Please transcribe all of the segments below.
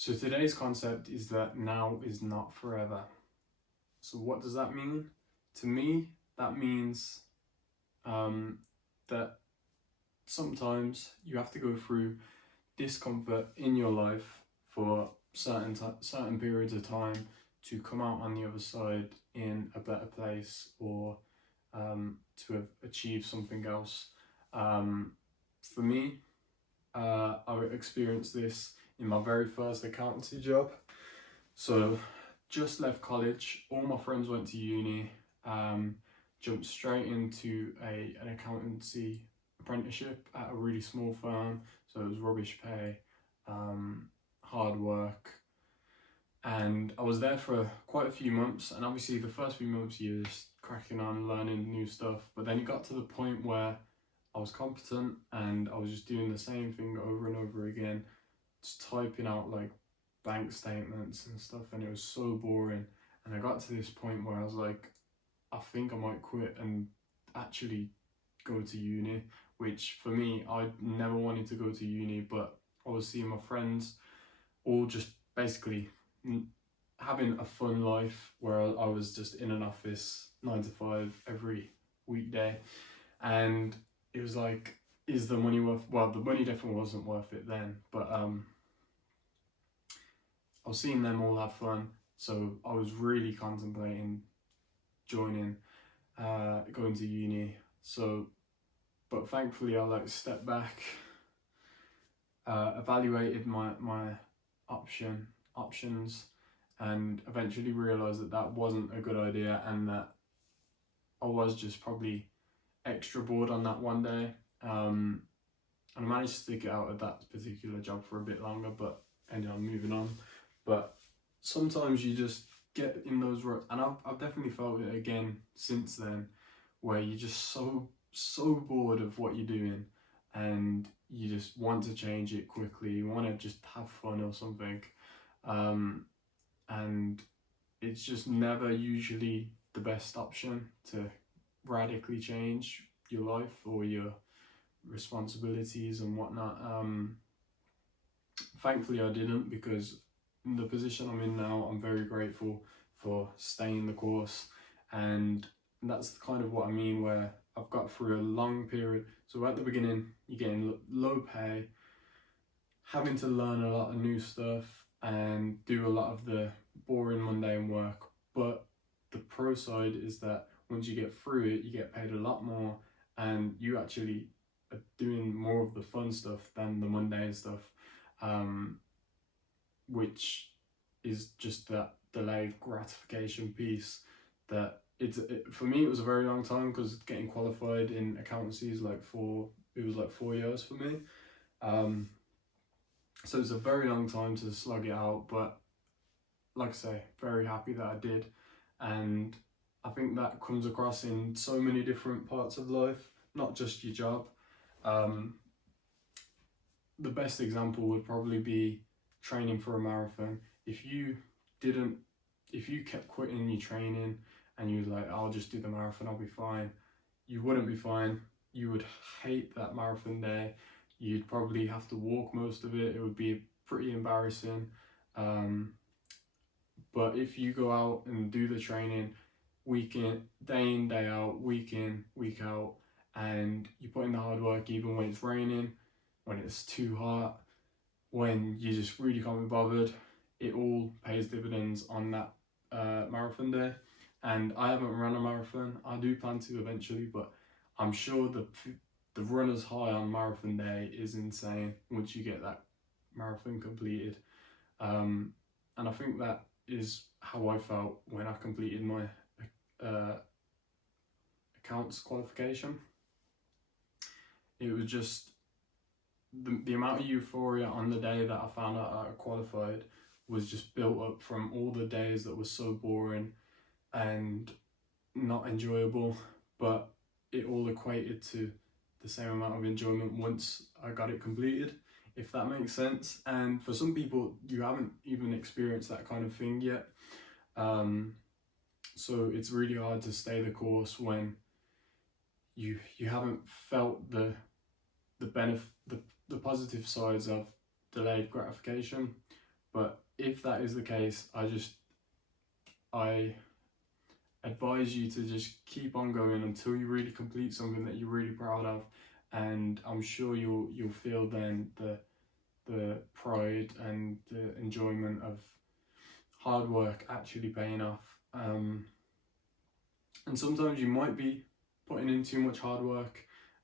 So today's concept is that now is not forever. So what does that mean? To me, that means that sometimes you have to go through discomfort in your life for certain periods of time to come out on the other side in a better place, or to have achieved something else. For me, I experienced this in my very first accountancy job. So just left college, all my friends went to uni, jumped straight into an accountancy apprenticeship at a really small firm. So it was rubbish pay, hard work, and I was there for quite a few months. And obviously the first few months you were just cracking on, learning new stuff, but then it got to the point where I was competent and I was just doing the same thing over and over again, just typing out like bank statements and stuff, and it was so boring. And I got to this point where I was like, I think I might quit and actually go to uni, which for me, I never wanted to go to uni, but I was seeing my friends all just basically having a fun life where I was just in an office 9 to 5 every weekday. And it was like, is the money worth, well, the money definitely wasn't worth it then, but I was seeing them all have fun, so I was really contemplating joining, going to uni. So, but thankfully I like stepped back, evaluated my options, and eventually realised that that wasn't a good idea, and that I was just probably extra bored on that one day. And I managed to stick it out at that particular job for a bit longer, but ended up moving on. But sometimes you just get in those ruts, and I've definitely felt it again since then, where you're just so bored of what you're doing, and you just want to change it quickly. You want to just have fun or something, and it's just never usually the best option to radically change your life or your responsibilities and whatnot. Thankfully I didn't, because in the position I'm in now, I'm very grateful for staying the course. And that's kind of what I mean, where I've got through a long period. So at the beginning you're getting low pay, having to learn a lot of new stuff and do a lot of the boring mundane work, but the pro side is that once you get through it, you get paid a lot more, and you actually are doing more of the fun stuff than the mundane stuff, which is just that delayed gratification piece. That for me, it was a very long time, because getting qualified in accountancy is like 4 years for me. So it's a very long time to slug it out, but like I say, very happy that I did. And I think that comes across in so many different parts of life, not just your job. The best example would probably be training for a marathon. If you kept quitting your training and you were like, I'll just do the marathon, I'll be fine, you wouldn't be fine. You would hate that marathon day. You'd probably have to walk most of it. It would be pretty embarrassing. But if you go out and do the training week in, day out, week in, week out, and you put in the hard work, even when it's raining, when it's too hot, when you just really can't be bothered, it all pays dividends on that marathon day. And I haven't run a marathon. I do plan to eventually, but I'm sure the runner's high on marathon day is insane once you get that marathon completed. And I think that is how I felt when I completed my accounts qualification. It was just the amount of euphoria on the day that I found out I qualified was just built up from all the days that were so boring and not enjoyable, but it all equated to the same amount of enjoyment once I got it completed, if that makes sense. And for some people, you haven't even experienced that kind of thing yet. So it's really hard to stay the course when you haven't felt the benefit, the positive sides of delayed gratification. But if that is the case, I advise you to just keep on going until you really complete something that you're really proud of, and I'm sure you'll feel then the pride and the enjoyment of hard work actually paying off. And sometimes you might be putting in too much hard work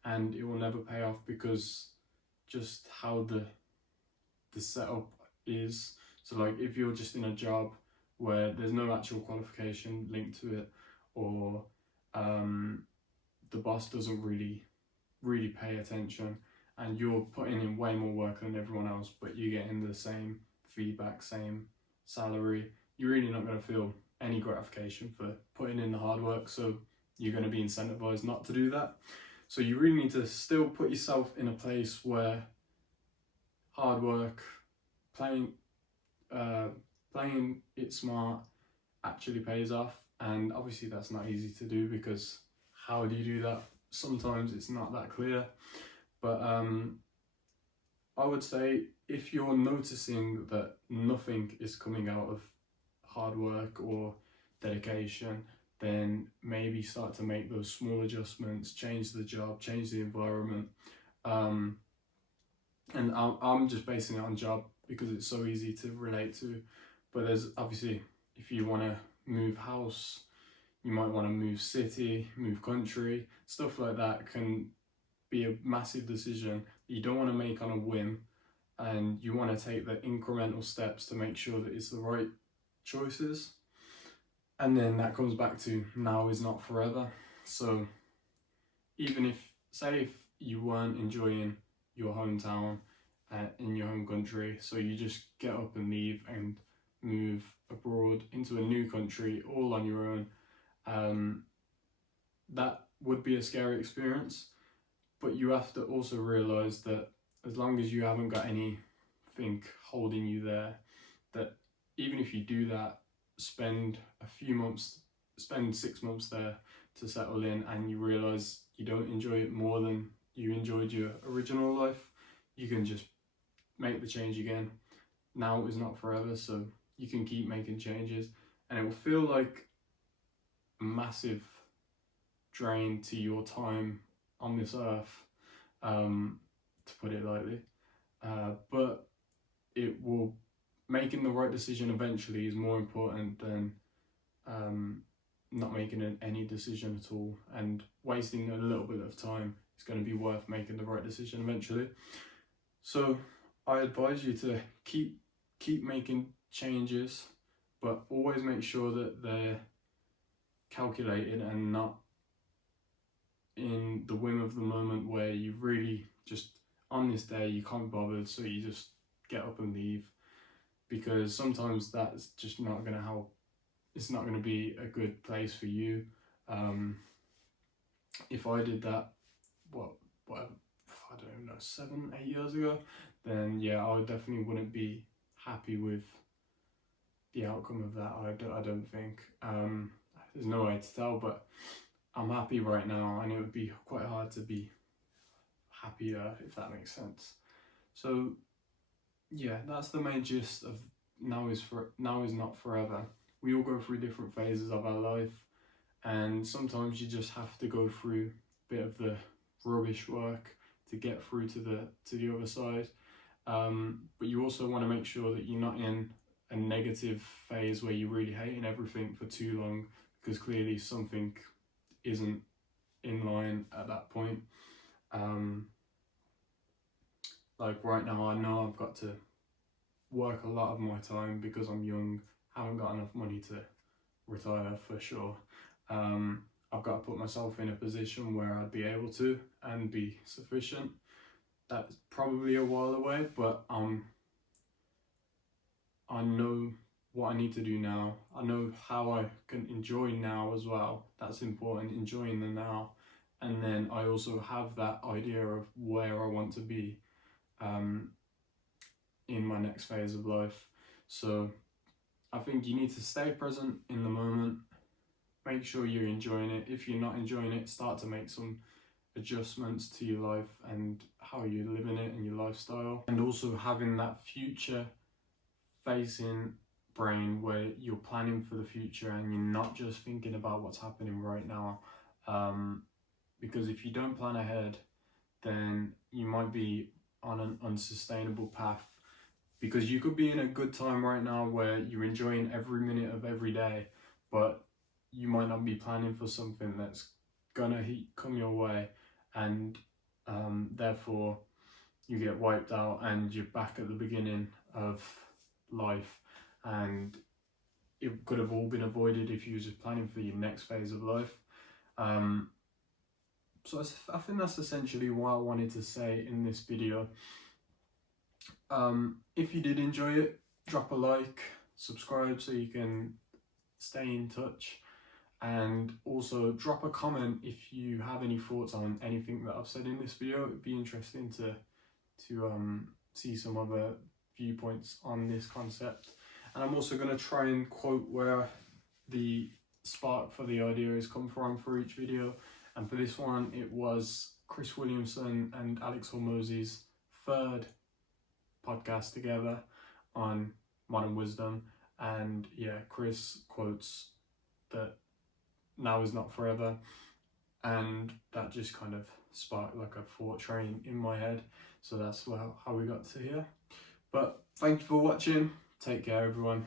and it will never pay off because just how the setup is. So like if you're just in a job where there's no actual qualification linked to it, or the boss doesn't really pay attention, and you're putting in way more work than everyone else, but you're getting the same feedback, same salary, you're really not going to feel any gratification for putting in the hard work. So you're going to be incentivized not to do that. So you really need to still put yourself in a place where hard work, playing it smart actually pays off. And obviously that's not easy to do, because how do you do that? Sometimes it's not that clear. But I would say if you're noticing that nothing is coming out of hard work or dedication, then maybe start to make those small adjustments, change the job, change the environment. And I'm just basing it on job because it's so easy to relate to. But there's obviously, if you want to move house, you might want to move city, move country, stuff like that can be a massive decision that you don't want to make on a whim, and you want to take the incremental steps to make sure that it's the right choices. And then that comes back to now is not forever. So even if you weren't enjoying your hometown in your home country, so you just get up and leave and move abroad into a new country all on your own, that would be a scary experience. But you have to also realize that as long as you haven't got anything holding you there, that even if you do that, spend 6 months there to settle in, and you realize you don't enjoy it more than you enjoyed your original life, you can just make the change again. Now is not forever, so you can keep making changes, and it will feel like a massive drain to your time on this earth, to put it lightly, but it will, making the right decision eventually is more important than not making any decision at all, and wasting a little bit of time is going to be worth making the right decision eventually. So I advise you to keep making changes, but always make sure that they're calculated and not in the whim of the moment where you really just, on this day you can't be bothered, so you just get up and leave, because sometimes that's just not going to help. It's not going to be a good place for you. If I did that, what I don't even know, 7-8 years ago, then yeah, I definitely wouldn't be happy with the outcome of that. I don't think. There's no way to tell, but I'm happy right now, and it would be quite hard to be happier, if that makes sense. So yeah, that's the main gist of now is not forever. We all go through different phases of our life, and sometimes you just have to go through a bit of the rubbish work to get through to the other side. But you also want to make sure that you're not in a negative phase where you're really hating everything for too long, because clearly something isn't in line at that point. Like right now, I know I've got to work a lot of my time because I'm young, haven't got enough money to retire for sure. I've got to put myself in a position where I'd be able to and be sufficient. That's probably a while away, but I know what I need to do now. I know how I can enjoy now as well. That's important, enjoying the now. And then I also have that idea of where I want to be in my next phase of life. So I think you need to stay present in the moment. Make sure you're enjoying it. If you're not enjoying it, start to make some adjustments to your life and how you're living it and your lifestyle. And also having that future facing brain where you're planning for the future and you're not just thinking about what's happening right now. Because if you don't plan ahead, then you might be on an unsustainable path, because you could be in a good time right now where you're enjoying every minute of every day, but you might not be planning for something that's gonna come your way, and therefore you get wiped out and you're back at the beginning of life, and it could have all been avoided if you were just planning for your next phase of life. So I think that's essentially what I wanted to say in this video. If you did enjoy it, drop a like, subscribe so you can stay in touch, and also drop a comment if you have any thoughts on anything that I've said in this video. It'd be interesting to see some other viewpoints on this concept. And I'm also going to try and quote where the spark for the idea has come from for each video. And for this one, it was Chris Williamson and Alex Hormozi's third podcast together on modern wisdom. And yeah, Chris quotes that now is not forever, and that just kind of sparked like a thought train in my head. So that's how we got to here. But thank you for watching. Take care, everyone.